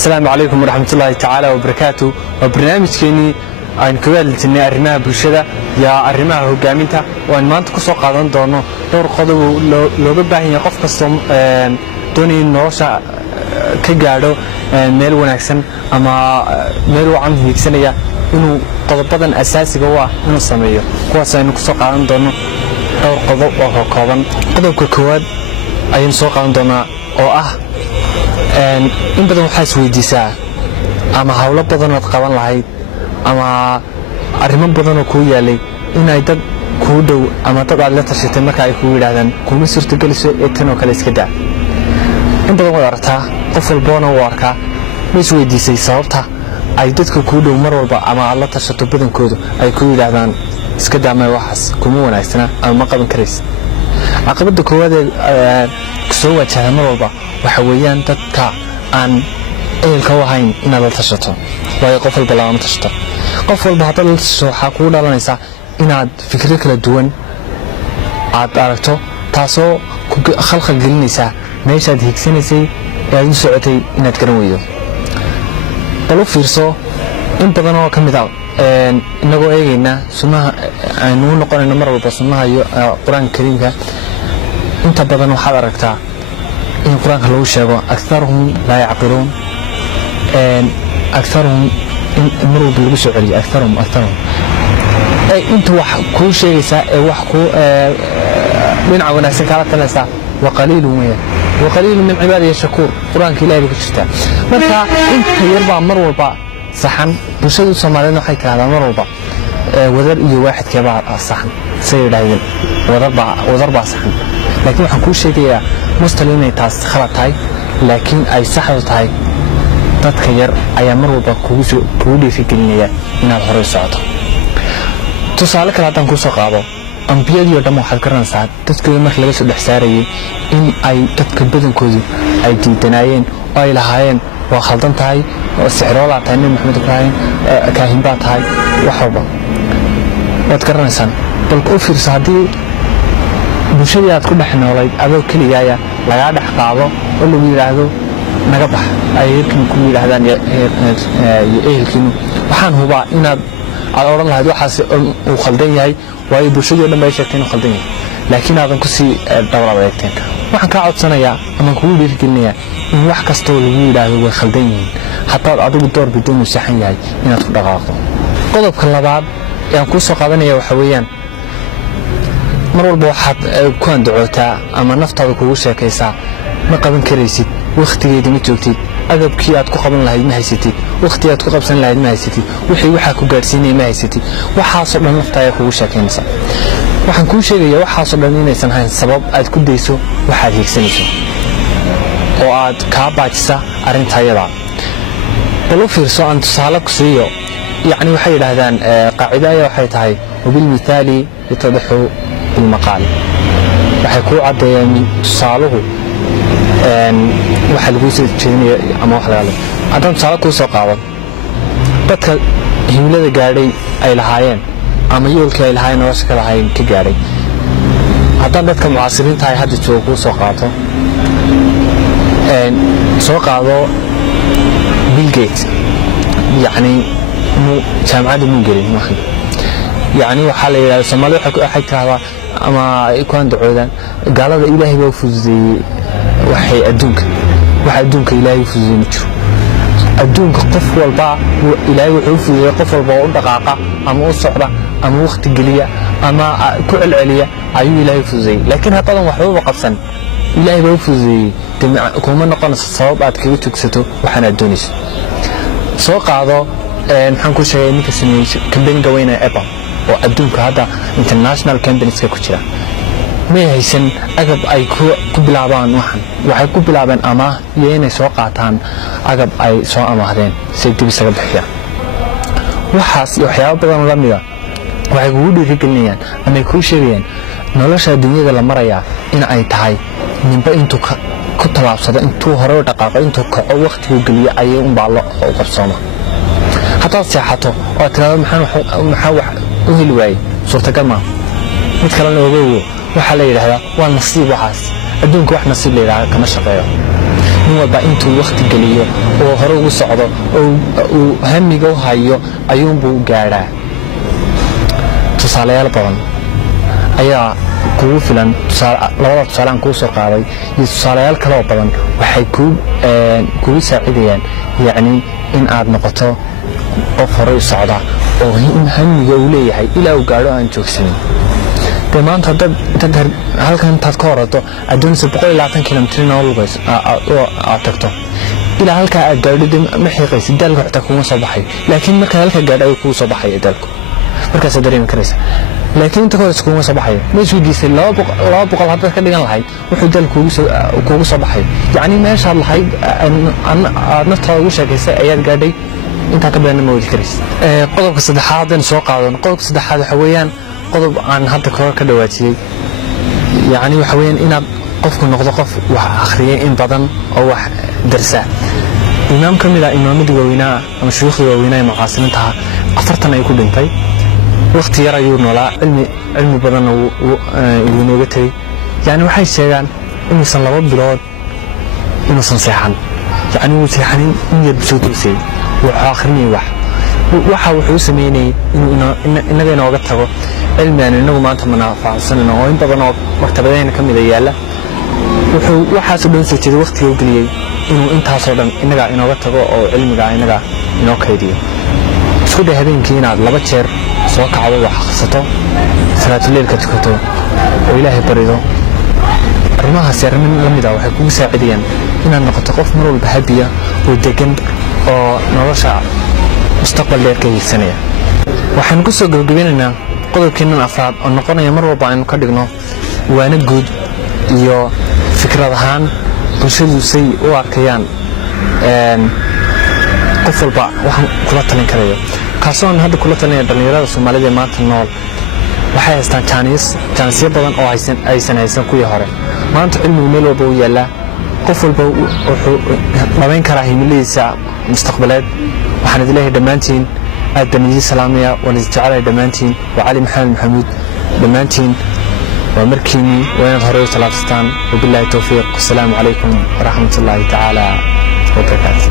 السلام عليكم ورحمة الله تعالى وبركاته. وبرنامج كيني عن كوال تني أرمها برشة يا أرمها هو جامنتا وأن ما أنت كسر قادن دارنا دور قادو لو جبه يقف قصم دوني نورشة كجارو ميل ونكسن أما ميل عنه يكسنيا إنه قضبضن أساسي جوا إنه السمية كويس إنه كسر قادن دارنا دور قضب وقادن قضب كوال أين سوق قادن دارنا أو in badan waxaa isweydiisaa ama hawlo badan oo qaban lahayd ama arrimo badan oo ku yaalay inay dad ku dhow ama dad aad la tashatay marka ay ku yiraahdaan kuma suurtageliso ee tan oo kale iska daa in badan wada aragtaa qof walboona uu arkaa ma isweydiisay sababta ay dadka ku dhow mar walba ama aad la tashato badankoodu ay ku yiraahdaan iska daa ma waxaas kuma wanaagsana ama ma qaban karaysid caqabada koowaad ee soo wajahda mar walba waxa weeyaan dadka aan eelka wahayn inaad la tashato way qof walba la tashato qof walba hadda la tashato waxa ku dhalanaysa inaad fikir kala duwan aad aragto taasoo ku khalkhal gelinaysa meeshaad higsanayay ee u socotay inaad garan weydo bal u fiirso in badan oo kamid ah inagoo eegayna sunnaha aynu noqonayno mar walba sunnaha iyo quraanka kariimka inta badan waxaad aragtaa in quraanka lagu sheego aktharuhum la yaqilun aktharuhum maruu lagu soo celiyo aktharuhum ay inta wax ku sheegaysa ee wax ku dhinaca wanaagsan kala talaysa wa qaliilun min ibadihi shakur quraanka ilaahay ku jirta marka inta yarba mar walba saxan bulshada Soomaaliyeed waxay ka hadlaan mar walba wadar iyo waaxid keeba saxan sayidayeen wadar ba saxan laakiin waxaan ku sheegayaa musliminay taas khalad tahay laakiin ay saxdo tahay dadka yar ayaa mar walba kugu dhiirigelinaya inaad hore socoto tusaale kale haddaan kusoo qaado ambiyadii oo dhan waxaad garanaysaa dadkooda marka laga soo dhex saarayay in ay dadka badankoodu ay diidanaayeen oo ay lahaayeen waa khaldan tahay oo sixroolaa tahay nabi maxamed ibraahim kaahin baa tahay wax walba waad garanaysaan bal u fiirso haddii bulshadii aad ku dhex noolayd adoo keligaaya lagaa dhex qaado oo lagu yiraahdo naga bax ay halkan ku yiraahdaan ehelkiinu waxaan hubaa inaad oran lahayd waxaas uu khaldan yahay waayo bulshadii oo dhan bay sheegteen inuu khaldan yahay laakiin aadan ku sii dhawradeegteen waxaan ka codsanayaa ama kugu dhiirigelinayaa in wax kastoo lagu yiraahdo way khaldan yihiin hataa adigu door bidon saxan yahay inaad ku dhaqaaqdo qodobka labaad ee ku soo qaadanaya waxa weeyaan mar walba waxaad ku andacootaa ama naftaada kugu sheekaysaa ma qaban karaysid waqtigeeda ma joogtid agabkii aad ku qaban lahayd ma haysatid waqti aad ku qabsan lahayd ma haysatid wixii waxa ku gaarsiinay ma haysatid waxaasoo dhan naftaada kugu sheekaynaysa waxaan kuu sheegayaa waxaasoo dhan inaysan hayn sabab aad ku dayso waxaad hiigsanayso oo aad kaa baajisa arintayada bal u fiirso aan tusaale ku siiyo yacni waxay yidhaahdaan qaacidaya waxay tahay wabilmithaali yatadaxu المقال waxay ku cadeeyeen tusaaluhu waxa lagu soo jeedinay ama wax laga leeyahay haddaan tusaale ku soo qaado dadka himilada gaadhay ay lahaayeen ama yoolkii ay lahaayeen nolosha ka lahaayeen ka gaadhay haddaan dadka mucaasiriinta ay hadda joogo ku soo qaado Bill Gates yacni jaamacadda muu gelin waxay يعني وحال يا سومالي waxay tahay ama ay ku andacoodan gaalada ilaahay baa fududiyay waxay adduunka ilaahay fududiyay jiro adduunka qof walba ilaahay wuxuu fududiyay qof walba oo dhaqaaqa ama u socda ama waqti galiya ama ku celceliya ayuu ilaahay fududiyay laakiin haddana waxba qabsan ilaahay baa fududiyay kuma noqonayso sabab aad kaga tugsato waxaan doonayso soo qaado maxaan ku sheegay ninka sameeyay company-ga weyn ee Apple oo adduunka hadda international companies ka jira ma haysan agab ay ku bilaabaan waxay ku bilaabeen ama inay soo qaataan agab ay soo amaahdeen si dib isaga bixiyaan waxaas waxyaabo badan la mid ah waxay ugu dhiirigelinayaan ama ku sheegayaan nolosha dunyada la maraya in ay tahay ninba intuu ku talaabsado intuu hore u dhaqaaqo intuu kaco waqtigu galiyo ayay u baalo oo qarsoomo hataa saaxato oo tirada maxaa wax u heli waayay suurtagal ma mid kale ogow waxa la yiraahdaa waa nasiib waxaas adduunka wax nasiib leeyahay kama shaqeeyo nin walba intuu waqti geliyo oo hore ugu socdo oo hamiga u hayo ayuunbuu gaadhaa. tusaalayaal badan ayaa kugu filan. labada tusaale aan kuu soo qaaday iyo tusaalayaal kaloo badan waxay kugu saacidayaan yacni in aad noqoto qof hore u socda oo hamiga uu leeyahay ilaa uu gaadho aan joogsanin. dee maanta dad halkan intaad ka horato addoonisa 120 kilomitir oo aad tagto ilaa halkaa aad gaadho ma xiiqaysid, daalka xitaa kuma soo baxayo. laakiin markaad halkaa gaadho ayuu kugu soo baxaya daalku, markaasaad dareemi karaysa. laakiin inta kahor iskuguma soo baxayo. ma isweydiisay 200 haddaad ka dhigan lahayd wuxuu daal kuugu soo baxayo. yacni meeshaad lahayd aad naftaada ugu sheekaysay ayaad gaadhay, intaa ka badanna ma wadi karaysa. qodobka saddexaad haddaynu soo qaadano, qodobka saddexaad waxa weeyaan qodob aan hadda kahor ka dhawaajiyey. yacni waxa weeyaan inaad qofku noqdo qof wax akhriyay in badan oo wax darsa. imaam ka mid ah imaamadii waaweynaa ama shuyuukhdii waaweynaa ee mucaasiriintaha 40 ay ku dhintay. waqti yar ayuu noolaa, cilmi badanna wuu nooga tegey. yacni waxay sheegaan inuusan 2 bilood inuusan seexan. yacni wuu seexanin in yar soo toosay, wuxuu akhrinayay waxa wuxuu u sameynayay inuu inaga inooga tago cilmi aan inagu maanta manaafaacsanayno oo in badan oo maktabadayna ka mida yaalla. wuxuu waxaasoo dhan soo jeeday waqtiga u geliyey inuu intaasoo dhan inaga inooga tago oo cilmiga inaga inoo kaydiyo. isku day habeenkii inaad 2 jeer soo kacdo, wax akhrisato, salaatuleylka tukato oo ilaahay barido. arrimahaasi arrimo la mid ah waxay kugu saacidayaan inaad noqoto qof mar walba habiya oo degan oo nolosha mustaqbal dheer ka hiigsanaya. waxaan ku soo gabagabeynaynaa qodobkeennan afraad oo noqonaya mar walba aynu ka dhigno waana guud iyo fikrad ahaan bulshadu say u arkayaan qof walba waxaan kula talin karayo. kaasoon hadda kula talinaya dhallinyarada Soomaalida ee maanta nool. waxay haystaan jaanisyo badan oo aysan haysan kuwii hore. maanta cilmigu meel walba u yaallaa. qof walba wuxuu dhabayn karaa himiladiisa mustaqbaleed. waxaan idin leeyahay dhammaantiin aad baan idin salaamaya, waan idin jecelahay dhammaantiin. waa cali maxamed maxamuud. dhammaantiin waa markiinii waa inaad horey u talaabsataan. wabilaahi towfiiq. wasalaamu calaykum waraxmatullaahi tacaala wabarakaatu.